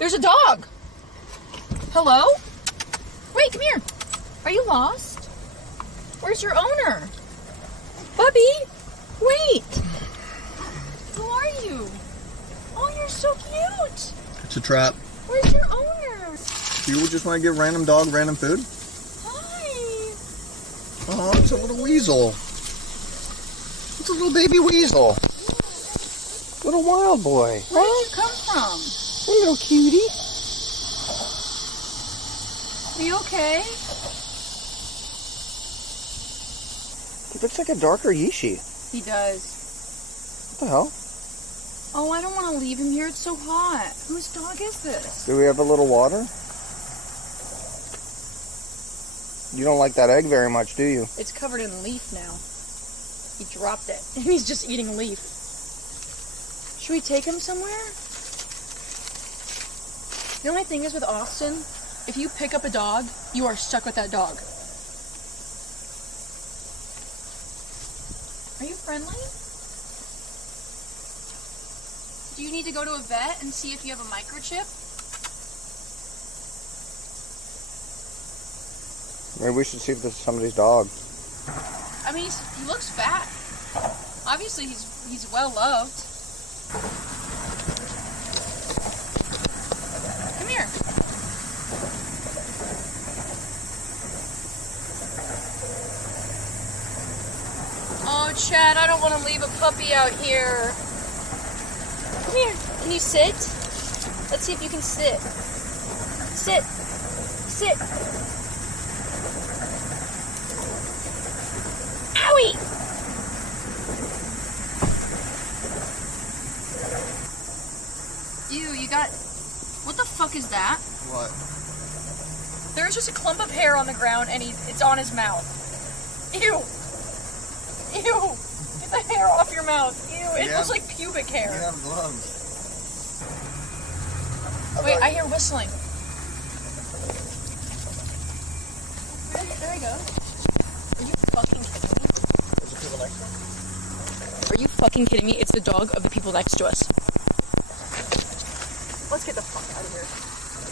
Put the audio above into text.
There's a dog. Hello? Wait, come here. Are you lost? Where's your owner? Bubby, wait. Who are you? Oh, you're so cute. It's a trap. Where's your owner? You just want to give random dog random food? Hi. Oh, it's a little weasel. It's a little baby weasel. Little wild boy. Where did you come from? Hey, little cutie. Are you okay? He looks like a darker Yishi. He does. What the hell? Oh, I don't want to leave him here. It's so hot. Whose dog is this? Do we have a little water? You don't like that egg very much, do you? It's covered in leaf now. He dropped it, and he's just eating leaf. Should we take him somewhere? The only thing is with Austin, if you pick up a dog, you are stuck with that dog. Are you friendly? Do you need to go to a vet and see if you have a microchip? Maybe we should see if this is somebody's dog. I mean, he looks fat. Obviously, he's well loved. Come here. Oh, Chad, I don't want to leave a puppy out here. Come here. Can you sit? Let's see if you can sit. Sit. Sit. Owie! Ew, you got... What the fuck is that? What? There's just a clump of hair on the ground and it's on his mouth. Ew! Ew! Get the hair off your mouth. Ew, it looks like pubic hair. We have gloves. Wait, I hear whistling. There he goes. Are you fucking kidding me? Is it people next to him? Are you fucking kidding me? It's the dog of the people next to us.